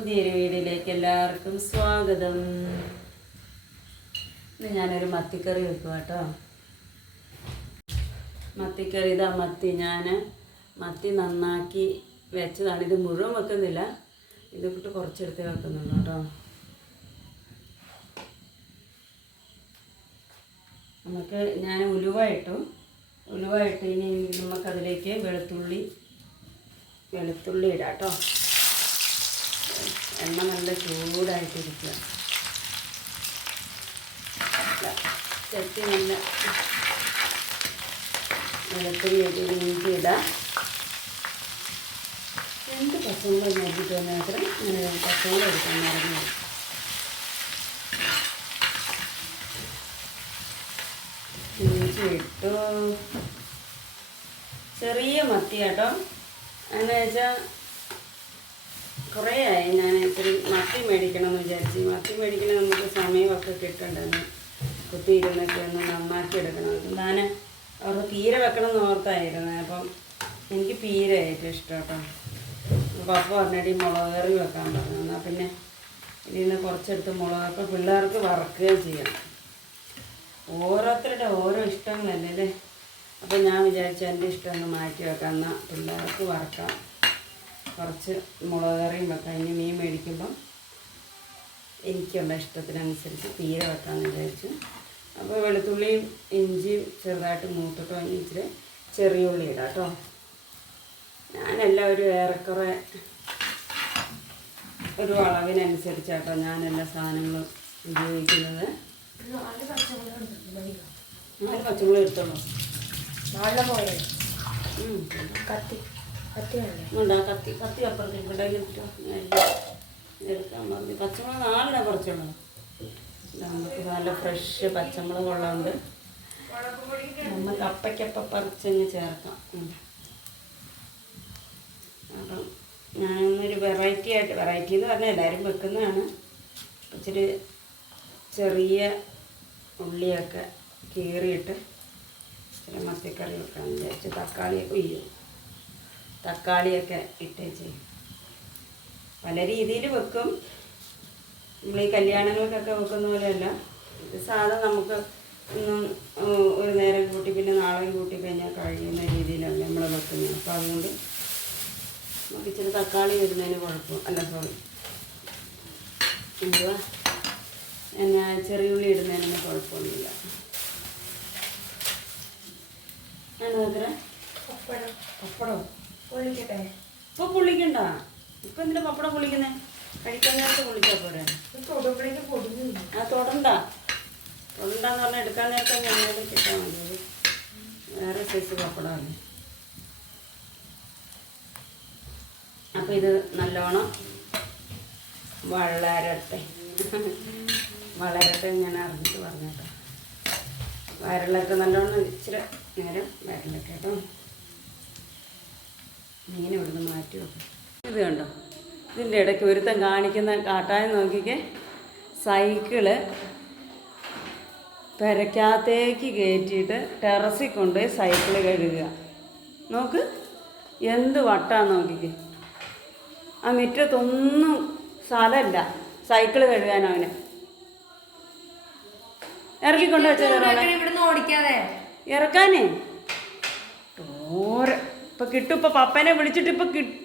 പുതിയൊരു വീഡിയോയിലേക്ക് എല്ലാവർക്കും സ്വാഗതം. ഇന്ന് ഞാനൊരു മത്തിക്കറി വെക്കുക കേട്ടോ മത്തിക്കറി ഇതാ മത്തി. ഞാൻ മത്തി നന്നാക്കി വെച്ചതാണ്. ഇത് മുഴുവൻ വെക്കുന്നില്ല. ഇത് കൂട്ട് കുറച്ചെടുത്ത് വെക്കുന്നുള്ളൂ കേട്ടോ നമുക്ക് ഞാൻ ഉലുവ ഇട്ടു. ഉലുവ ഇട്ട് ഇനി നമുക്കതിലേക്ക് വെളുത്തുള്ളി വെളുത്തുള്ളി ഇടാം കേട്ടോ എണ്ണ നല്ല ചൂടായിട്ടിരിക്കുക. ചട്ടി നല്ല വെളുത്തുള്ളി നീക്കിയിടാം രണ്ട് പച്ചമുളക് നോക്കിയിട്ട് മാത്രം ഇങ്ങനെ പച്ചമുളക് എടുക്കാൻ മറന്നു ചെറിയ മത്തി കേട്ടോ. എന്ന് വെച്ചാൽ കുറേ ആയി ഞാൻ ഇത്തിരി മത്തി മേടിക്കണം എന്ന് വിചാരിച്ച് മത്തി മേടിക്കണ നമുക്ക് സമയമൊക്കെ കിട്ടണ്ടെന്ന് കുത്തിയിരുന്നൊക്കെ ഒന്ന് നന്നാക്കി എടുക്കണം. ഞാൻ അവർക്ക് പീര വെക്കണം എന്ന് ഓർത്തായിരുന്നു. അപ്പം എനിക്ക് പീര ഏറ്റവും ഇഷ്ടം കേട്ടോ പപ്പ പറഞ്ഞിട്ട് മുളക് കറി വെക്കാൻ പറഞ്ഞു. എന്നാൽ പിന്നെ ഇതിൽ നിന്ന് കുറച്ചെടുത്ത് മുളക് അപ്പം പിള്ളേർക്ക് വറക്കുകയും ചെയ്യണം. ഓരോരുത്തരുടെ ഓരോ ഇഷ്ടങ്ങളല്ലേ അപ്പം ഞാൻ വിചാരിച്ചു എന്റെ ഇഷ്ടം ഒന്ന് മാറ്റി വെക്കാം. എന്നാൽ പിള്ളേർക്ക് വറക്കാം. കുറച്ച് മുളക് കറിയും വെക്കാം. ഇനി മീൻ മേടിക്കുമ്പം എനിക്കുള്ള ഇഷ്ടത്തിനനുസരിച്ച് തീരെ വെക്കാമെന്ന് വിചാരിച്ചു. അപ്പോൾ വെളുത്തുള്ളിയും ഇഞ്ചിയും ചെറുതായിട്ട് മൂത്തിട്ടോ ഇച്ചിരി ചെറിയ ഉള്ളി ഇടാം കേട്ടോ. ഞാനെല്ലാവരും ഏറെക്കുറെ ഒരു അളവിനനുസരിച്ചാട്ടോ എല്ലാ സാധനങ്ങളും ഉപയോഗിക്കുന്നത്. നാല് പച്ചമുളക് എടുത്തോളൂ. കത്തി. ഉണ്ടാ കത്തി കത്തി അപ്പുറത്തേക്ക് ഇട്ടോ എടുക്കാൻ പറഞ്ഞു. പച്ചമുളക് നാലിനെ കുറച്ചുള്ളൂ നമുക്ക് നല്ല ഫ്രഷ് പച്ചമുളക് ഉള്ളതുകൊണ്ട് നമുക്ക് അപ്പയ്ക്കപ്പം പറിച്ചങ്ങ് ചേർക്കാം. അപ്പം ഞാനൊന്നൊരു വെറൈറ്റി ആയിട്ട് വെറൈറ്റി എന്ന് പറഞ്ഞാൽ എല്ലാവരും വെക്കുന്നതാണ്. ഇച്ചിരി ചെറിയ ഉള്ളിയൊക്കെ കീറിയിട്ട് ഇച്ചിരി മത്തിക്കറി വെക്കാൻ വിചാരിച്ച് തക്കാളിയൊക്കെ ഉയ്യോ. തക്കാളിയൊക്കെ ഇട്ടേച്ച് പല രീതിയിൽ വെക്കും. നമ്മൾ ഈ കല്യാണങ്ങൾക്കൊക്കെ വെക്കുന്ന പോലെയല്ല. ഇത് സാധാ നമുക്ക് ഇന്നും ഒരു നേരം കൂട്ടി പിന്നെ നാളെയും കൂട്ടി കഴിഞ്ഞാൽ കഴിയുന്ന രീതിയിലാണ് നമ്മൾ വെക്കുന്നത് അപ്പോൾ അതുകൊണ്ട് നമുക്ക് ഇച്ചിരി തക്കാളി വരുന്നതിന് കുഴപ്പം. അല്ല സോറി. എന്തുവാ? എന്നാ ചെറിയുള്ളി ഇടുന്നതിനൊന്നും കുഴപ്പമൊന്നുമില്ല. എടുക്കാൻ നേരത്തെ ഞങ്ങളുടെ കിട്ടാൻ മതി. വേറെ സൈസ് പപ്പടമല്ലേ അപ്പം ഇത് നല്ലോണം വളരട്ടെ. വളരട്ടെ ഞാൻ അറിഞ്ഞിട്ട് പറഞ്ഞേട്ടോ വയറിളൊക്കെ നല്ലോണം ഇച്ചിരി നേരം വയറിളൊക്കെ കേട്ടോ. ഇങ്ങനെ ഇവിടുന്ന് മാറ്റി വെക്കും. ഇത് കണ്ടോ? ഇതിന്റെ ഇടയ്ക്ക് ഒരുത്തം കാണിക്കുന്ന കാട്ടായം നോക്കിക്കേ. സൈക്കിൾ പെരക്കകത്തേക്ക് കയറ്റിയിട്ട് ടെറസിൽ കൊണ്ടുപോയി സൈക്കിൾ കഴുകുക. നോക്ക് എന്ത് വട്ടാന്ന് നോക്കിക്കേ. ആ മുറ്റത്തൊന്നും സ്ഥലമല്ല. സൈക്കിൾ കഴുകാൻ അവന് ഇറക്കിക്കൊണ്ട് വെച്ചാൽ ഇറക്കാനേ? ഓര ഇപ്പൊ കിട്ടും. ഇപ്പൊ പപ്പനെ വിളിച്ചിട്ട് ഇപ്പൊ കിട്ടും.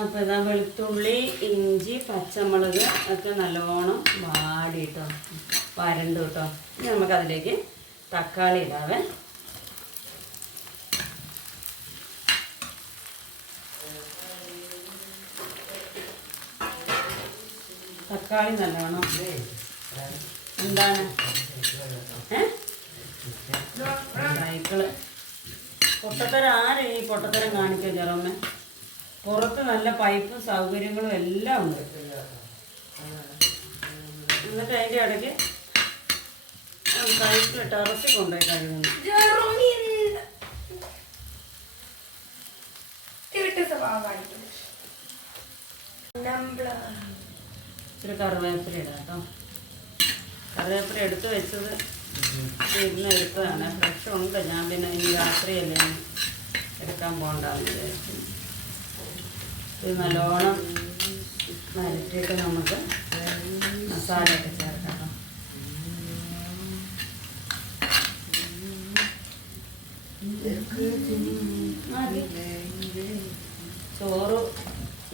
അപ്പൊ ഇതാ വെളുത്തുള്ളി ഇഞ്ചി പച്ചമുളക് ഒക്കെ നല്ലോണം വാടി കേട്ടോ വരണ്ടു കേട്ടോ. ഇനി നമുക്ക് അതിലേക്ക് തക്കാളി ഇടാവേ. തക്കാളി നല്ലോണം. എന്താണ്? സൈക്കിൾ പൊട്ടത്തരം ആരും ഈ പൊട്ടത്തരം കാണിക്കുക ചെറമ്മ പുറത്ത് നല്ല പൈപ്പും സൗകര്യങ്ങളും എല്ലാം ഉണ്ട്. എന്നിട്ട് അതിന്റെ ഇടയ്ക്ക് പൈപ്പിൽ ടെറസിൽ കൊണ്ടുപോയി കഴിയുന്നു ഇച്ചിരി കറിവേപ്പില ഇടാം കേട്ടോ. കറിവേപ്പില എടുത്ത് വെച്ചത് ഇന്ന് എടുത്തതാണ്. ഫ്രഷ് ഉണ്ട്. ഞാൻ പിന്നെ ഇനി രാത്രിയല്ലേ എടുക്കാൻ പോകണ്ടെന്ന് വിചാരിച്ചു ഇത് നല്ലോണം വരട്ടിയിട്ട് നമുക്ക് മസാലയൊക്കെ ചേർക്കാം. ചോറ്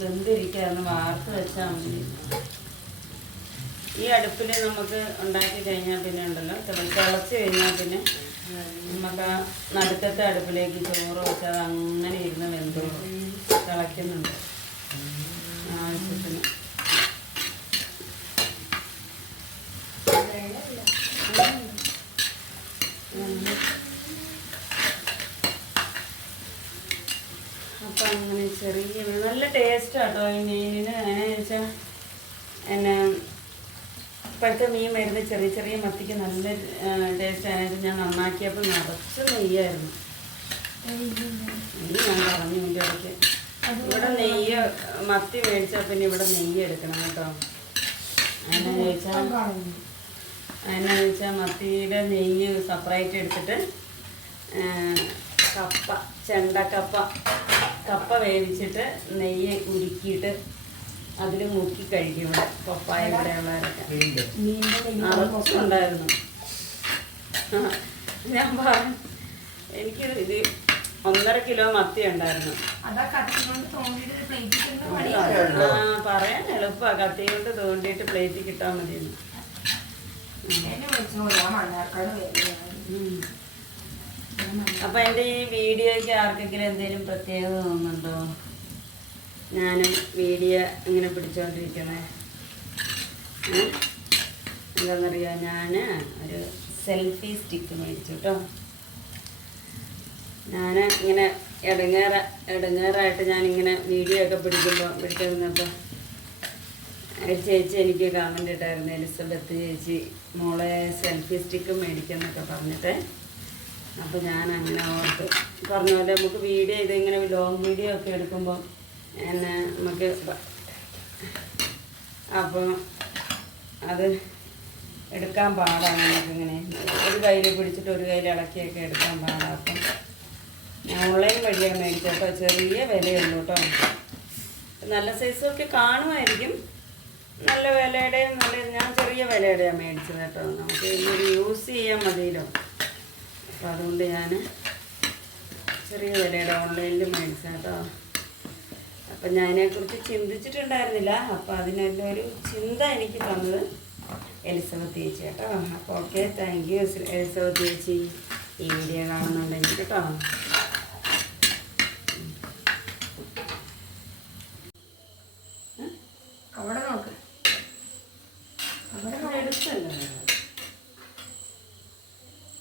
വെന്തിരിക്കാന്ന് വാർത്ത് വെച്ചാൽ മതി. ഈ അടുപ്പിൽ നമുക്ക് ഉണ്ടാക്കി കഴിഞ്ഞാൽ പിന്നെ ഉണ്ടല്ലോ. തിള- തിളച്ച് കഴിഞ്ഞാൽ പിന്നെ നമുക്ക് ആ നടുക്കത്തെ അടുപ്പിലേക്ക് ചോറ് വെച്ചാൽ അങ്ങനെ ഇരുന്ന് വെന്ത് തിളയ്ക്കുന്നുണ്ട്. ആവശ്യത്തിന്. അപ്പം അങ്ങനെ ചെറിയ നല്ല ടേസ്റ്റ് കേട്ടോ ഈ മീനിന്. എന്നു വെച്ചാൽ എന്നെ ഇപ്പോഴത്തെ മീൻ വരുന്ന ചെറിയ ചെറിയ മത്തിക്ക് നല്ല ടേസ്റ്റ് ആയിട്ട് ഞാൻ നന്നാക്കിയപ്പോൾ നിറച്ച് നെയ്യായിരുന്നു. നെയ്യ്. ഞാൻ പറഞ്ഞു ഇതിന്റെ ഇടയ്ക്ക്. ഇവിടെ നെയ്യ് മത്തി മേടിച്ചാൽ പിന്നെ ഇവിടെ നെയ്യ് എടുക്കണം കേട്ടോ. അതിനെ വെച്ചാൽ മത്തിയുടെ നെയ്യ് സെപ്പറേറ്റ് എടുത്തിട്ട് കപ്പ ചെണ്ടക്കപ്പ കപ്പ വേവിച്ചിട്ട് നെയ്യ് ഉരുക്കിയിട്ട് അതിൽ മുക്കി കഴിക്കും ഇവിടെ പപ്പായ ഉണ്ടായിരുന്നു. ഞാൻ പറഞ്ഞു എനിക്ക് ഇത് ഒന്നര കിലോ മത്തി ഉണ്ടായിരുന്നു. തോണ്ടിട്ട് ആ പറയാൻ എളുപ്പമാണ് കത്തി കൊണ്ട് തോണ്ടിയിട്ട് പ്ലേറ്റിൽ കിട്ടാൻ മതിയെന്ന്. അപ്പൊ എന്റെ ഈ വീഡിയോയ്ക്ക് ആർക്കെങ്കിലും എന്തെങ്കിലും പ്രത്യേകത തോന്നുന്നുണ്ടോ? ഞാനും വീഡിയോ ഇങ്ങനെ പിടിച്ചോണ്ടിരിക്കണേ? എന്താണെന്നറിയോ ഞാൻ ഒരു സെൽഫി സ്റ്റിക്ക് മേടിച്ചു കേട്ടോ. ഞാൻ ഇങ്ങനെ ഇടങ്ങേറ ഇടങ്ങേറായിട്ട് ഞാനിങ്ങനെ വീഡിയോ ഒക്കെ പിടിക്കുമ്പോൾ പിടിച്ചിരുന്നപ്പോൾ ഒരു ചേച്ചി എനിക്ക് കമന്റ് ഇട്ടായിരുന്നു എലിസബത്ത് ചേച്ചി മോളെ സെൽഫി സ്റ്റിക്ക് മേടിക്കുന്നൊക്കെ പറഞ്ഞിട്ട്. അപ്പോൾ ഞാൻ അങ്ങനെ ഓർത്ത്. പറഞ്ഞ പോലെ നമുക്ക് വീഡിയോ ഇതിങ്ങനെ ലോങ് വീഡിയോ ഒക്കെ എടുക്കുമ്പോൾ എന്നെ നമുക്ക് അപ്പം അപ്പോൾ അത് എടുക്കാൻ പാടാണ്. നമുക്കിങ്ങനെ ഒരു കയ്യിൽ പിടിച്ചിട്ട് ഒരു കയ്യിൽ ഇളക്കിയൊക്കെ എടുക്കാൻ പാടാണ് അപ്പം ഓൺലൈൻ വഴിയാണ് മേടിച്ചത്. കേട്ടോ ചെറിയ വിലയുള്ളൂ കേട്ടോ. നല്ല സൈസൊക്കെ കാണുമായിരിക്കും. നല്ല വിലയുടെയും നല്ല ഞാൻ ചെറിയ വിലയുടെയാണ് മേടിച്ചത് കേട്ടോ. നമുക്ക് ഇതൊരു യൂസ് ചെയ്യാൻ മതിയല്ലോ. അപ്പോൾ അതുകൊണ്ട് ഞാൻ ചെറിയ വിലയുടെ ഓൺലൈനിൽ മേടിച്ച കേട്ടോ. അപ്പം ഞാൻ അതിനെക്കുറിച്ച് ചിന്തിച്ചിട്ടുണ്ടായിരുന്നില്ല. അപ്പോൾ അതിനെല്ലാം ഒരു ചിന്ത എനിക്ക് തന്നത് എലിസബത്ത് ചേച്ചി കേട്ടോ. അപ്പോൾ ഓക്കെ താങ്ക് യു എലിസബത്ത് ചേച്ചി ഈ വീഡിയോ കാണുന്നുണ്ടെങ്കിൽ കേട്ടോ.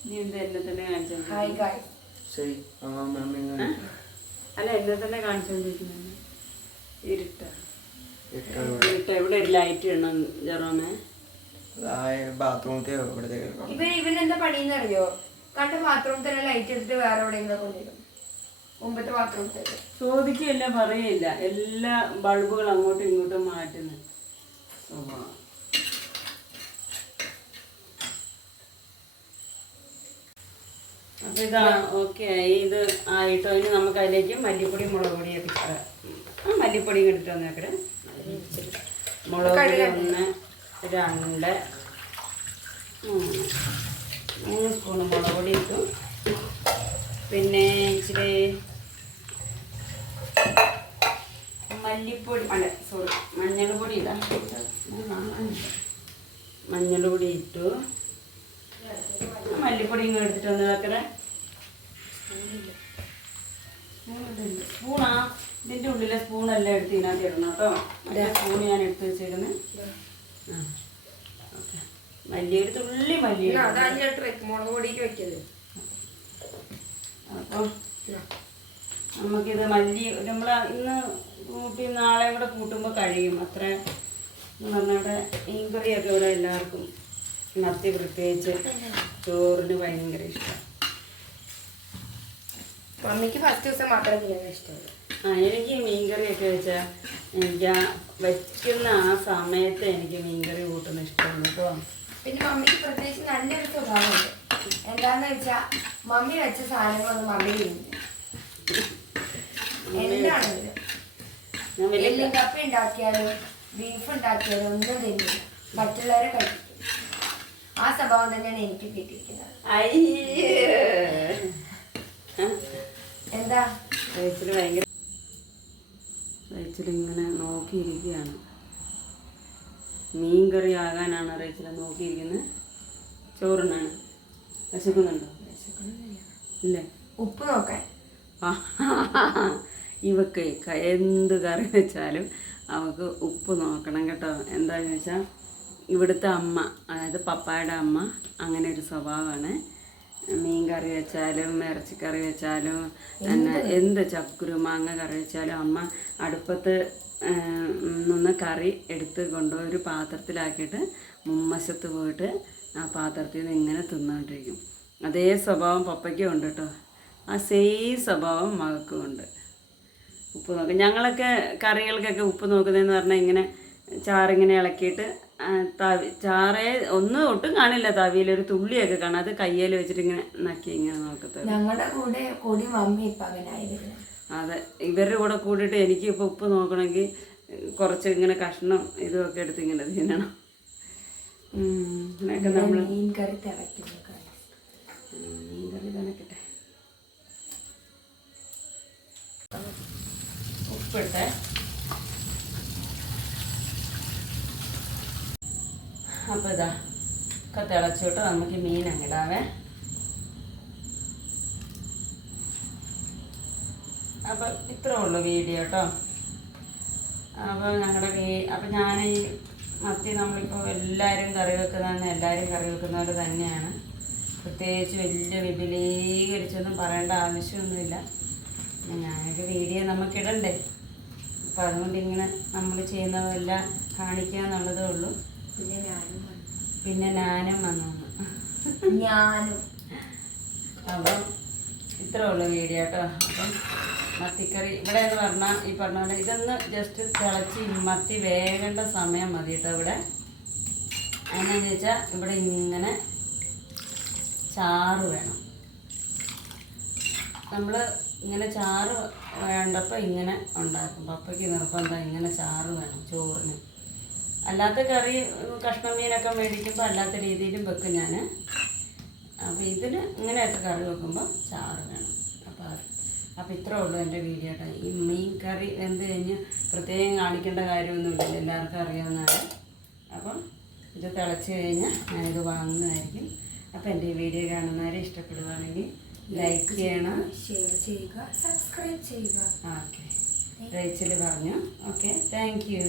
നീ എന്താ എന്നെ തന്നെ കാണിച്ചോ ഹായ് ഗായ് ശരി ആ അല്ല എന്നെ തന്നെ കാണിച്ചോണ്ടിരിക്കുന്നത് ഇരുട്ട. ഇട്ടോളൂ. ഇരുട്ട. ഇവിടെ ഒരു ലൈറ്റ് ഇടണം ജെറോമേ. ആ ബാത്റൂമത്തെ ഇവിടത്തെ ഇവ ഇവനെന്താ പണിയെന്ന് അറിയോ കണ്ട ബാത്റൂമിൽ തന്നെ ലൈറ്റ് എടുത്തിട്ട് വേറെ എവിടെയെങ്കിലും കൊണ്ടുവരും. മുമ്പത്തെ ബാത്റൂമിൽ ചോദിക്കുകയല്ല പറയില്ല. എല്ലാ ബൾബുകൾ അങ്ങോട്ടും ഇങ്ങോട്ടും മാറ്റുന്നു. സ്വഭാവം അപ്പൊ ഇതാ ഓക്കെ ഇത് ആയിട്ടോ ഇനി നമുക്ക് അതിലേക്ക് മല്ലിപ്പൊടി മുളക് പൊടിയൊക്കെ. ആ മല്ലിപ്പൊടി എടുത്ത് വന്നേക്കടെ മുളക് പൊടി ഒന്ന് രണ്ട്. മൂന്ന് മൂന്ന് സ്പൂൺ മുളക് പൊടി ഇട്ടു. പിന്നെ ഇച്ചിരി മല്ലിപ്പൊടി അല്ല സോറി മഞ്ഞൾ ഇടാം. മഞ്ഞൾ പൊടി ഇട്ടു. മല്ലിപ്പൊടി ഇങ്ങനെ എടുത്തിട്ട് വന്ന് സ്പൂണാ. ഇതിന്റെ ഉള്ളിലെ സ്പൂണെല്ലാം എടുത്ത് ഇതിനകത്ത് ഇടണം കേട്ടോ. മറ്റേ സ്പൂൺ ഞാൻ എടുത്ത് വെച്ചേക്കുന്നത് ഓക്കെ. ഒരു തുള്ളി വെക്കും. മുളക് പൊടിക്ക് വെക്കൽ. അപ്പം നമുക്കിത് മല്ലി നമ്മൾ ഇന്ന് കൂട്ടി നാളെ കൂടെ കൂട്ടുമ്പോൾ കഴിയും. അത്ര നമ്മുടെ മീൻകറിയൊക്കെ ഇവിടെ എല്ലാവർക്കും മത്തി പ്രത്യേകിച്ച് ചോറിന് ഭയങ്കര ഇഷ്ടം. മമ്മിക്ക് ഫസ്റ്റ് ദിവസം മാത്രമേ ചെയ്യാൻ ഇഷ്ടമുള്ളൂ. ആ എനിക്ക് മീൻകറിയൊക്കെ വെച്ചാൽ എനിക്ക് ആ വയ്ക്കുന്ന ആ സമയത്ത് എനിക്ക് മീൻകറി കൂട്ടുന്ന ഇഷ്ടമാണ് കേട്ടോ. പിന്നെ മമ്മിക്ക് പ്രത്യേകിച്ച് നല്ലൊരു സ്വഭാവമുണ്ട്. എന്താന്ന് വെച്ചാ മമ്മി വെച്ച സാധനങ്ങളൊന്നും മമ്മി വലിയ എല്ലും കപ്പ ഉണ്ടാക്കിയാലും ബീഫ് ഉണ്ടാക്കിയാലും ഒന്നും തിന്നില്ല മറ്റുള്ളവരെ കഴിക്കും ആ സ്വഭാവം തന്നെയാണ് എനിക്ക് കിട്ടിയിരിക്കുന്നത്. അയ്യേ. എന്താ? റേച്ചിൽ ഭയങ്കര റേച്ചിൽ ഇങ്ങനെ നോക്കിയിരിക്കുകയാണ്. മീൻ കറി ആകാനാണ് റേച്ചിൽ നോക്കിയിരിക്കുന്നത്. ചോറിനാണ് വിശക്കുന്നുണ്ടോ? ഇല്ലേ? ഉപ്പ് നോക്കാൻ. ഇവക്ക് എന്ത് കറി വെച്ചാലും അവൾക്ക് ഉപ്പ് നോക്കണം കേട്ടോ. എന്താണെന്ന് വെച്ചാൽ ഇവിടുത്തെ അമ്മ അതായത് പപ്പായുടെ അമ്മ അങ്ങനെ ഒരു സ്വഭാവമാണ്. മീൻ കറി വെച്ചാലും ഇറച്ചിക്കറി വെച്ചാലും എന്ത്? ചക്കുരു മാങ്ങ കറി വെച്ചാലും അമ്മ അടുപ്പത്ത് നിന്ന് കറി എടുത്ത് കൊണ്ടുപോയി ഒരു പാത്രത്തിലാക്കിയിട്ട് മുമ്മശത്ത് പോയിട്ട് ആ പാത്രത്തിൽ നിന്ന് ഇങ്ങനെ തിന്നുകൊണ്ടിരിക്കും. അതേ സ്വഭാവം പപ്പയ്ക്കും ഉണ്ട് കേട്ടോ ആ സെയിം സ്വഭാവം മകൾക്കും ഉണ്ട്. ഉപ്പ് നോക്കും ഞങ്ങളൊക്കെ കറികൾക്കൊക്കെ ഉപ്പ് നോക്കുന്നതെന്ന് പറഞ്ഞാൽ ഇങ്ങനെ ചാറിങ്ങനെ ഇളക്കിയിട്ട് തവി ചാറേ ഒന്നും ഒട്ടും കാണില്ല തവിയിൽ ഒരു തുള്ളിയൊക്കെ കാണാം. അത് കയ്യിൽ വെച്ചിട്ട് ഇങ്ങനെ നക്കി ഇങ്ങനെ നോക്കത്തത് ഞങ്ങളുടെ കൂടെ കൂടി മമ്മി ഇപ്പൊ അങ്ങനെ ആയിരുന്നു അതെ ഇവരുടെ കൂടെ കൂടിയിട്ട് എനിക്ക് ഇപ്പോൾ ഉപ്പ് നോക്കണമെങ്കിൽ കുറച്ച് ഇങ്ങനെ കഷ്ണം ഇതുമൊക്കെ എടുത്ത് ഇങ്ങനെ തിന്നണം. അങ്ങനെയൊക്കെ നമ്മൾ മീൻ കറി തിളയ്ക്കുന്നു മീൻ കറി ഉപ്പിട്ടെ അപ്പോൾ ഇതാ ഒക്കെ തിളച്ചിട്ട് നമുക്ക് മീൻ അങ്ങിടാവേ. അപ്പോൾ ഇത്രേ ഉള്ളൂ വീഡിയോ കേട്ടോ അപ്പോൾ ഞങ്ങളുടെ വീ അപ്പം ഞാൻ ഈ മത്തി നമ്മളിപ്പോൾ എല്ലാവരും കറി വെക്കുന്നതെന്ന് എല്ലാവരും കറി വെക്കുന്നവർ തന്നെയാണ്. പ്രത്യേകിച്ച് വലിയ വിപുലീകരിച്ചൊന്നും പറയേണ്ട ആവശ്യമൊന്നുമില്ല. ഞാനൊക്കെ വീഡിയോ നമുക്കിടണ്ടേ. അപ്പം അതുകൊണ്ട് ഇങ്ങനെ നമ്മൾ ചെയ്യുന്നതെല്ലാം കാണിക്കുക എന്നുള്ളതേ ഉള്ളൂ. പിന്നെ ഞാനും വന്നു. പിന്നെ ഞാനും വന്നു ഞാനും. അപ്പം ഇത്രേ ഉള്ളൂ വീഡിയോ കേട്ടോ അപ്പം മത്തിക്കറി ഇവിടെ എന്ന് പറഞ്ഞാൽ ഈ പറഞ്ഞ പോലെ ഇതൊന്ന് ജസ്റ്റ് തിളച്ച് മത്തി വേകേണ്ട സമയം മതി കേട്ടോ ഇവിടെ. അതിനെന്ന് വെച്ചാൽ ഇവിടെ ഇങ്ങനെ ചാറ് വേണം. നമ്മൾ ഇങ്ങനെ ചാറ് വേണ്ടപ്പോൾ ഇങ്ങനെ ഉണ്ടാക്കും. പപ്പയ്ക്ക് നിർബന്ധം ഇങ്ങനെ ചാറ് വേണം ചോറിന്. അല്ലാത്ത കറി കഷ്ണം മീനൊക്കെ മേടിക്കുമ്പോൾ അല്ലാത്ത രീതിയിലും വെക്കും ഞാൻ അപ്പോൾ ഇതിന് ഇങ്ങനെയൊക്കെ കറി വെക്കുമ്പോൾ ചാറ് വേണം. അപ്പോൾ അപ്പോൾ ഇത്രേ ഉള്ളൂ എന്റെ വീഡിയോ കേട്ടോ. ഈ മീൻ കറി എന്ത് കഴിഞ്ഞ് പ്രത്യേകം കാണിക്കേണ്ട കാര്യമൊന്നുമില്ല എല്ലാവർക്കും അറിയാവുന്നതാണ്. അപ്പം ഇത് തിളച്ച് കഴിഞ്ഞാൽ ഞാനിത് വാങ്ങുന്നതായിരിക്കും. അപ്പോൾ എന്റെ ഈ വീഡിയോ കാണുന്നവരെ ഇഷ്ടപ്പെടുകയാണെങ്കിൽ ലൈക്ക് ചെയ്യണം. ഷെയർ ചെയ്യുക സബ്സ്ക്രൈബ് ചെയ്യുക. ഓക്കെ. റേച്ചൽ പറഞ്ഞു. ഓക്കെ. Thank you.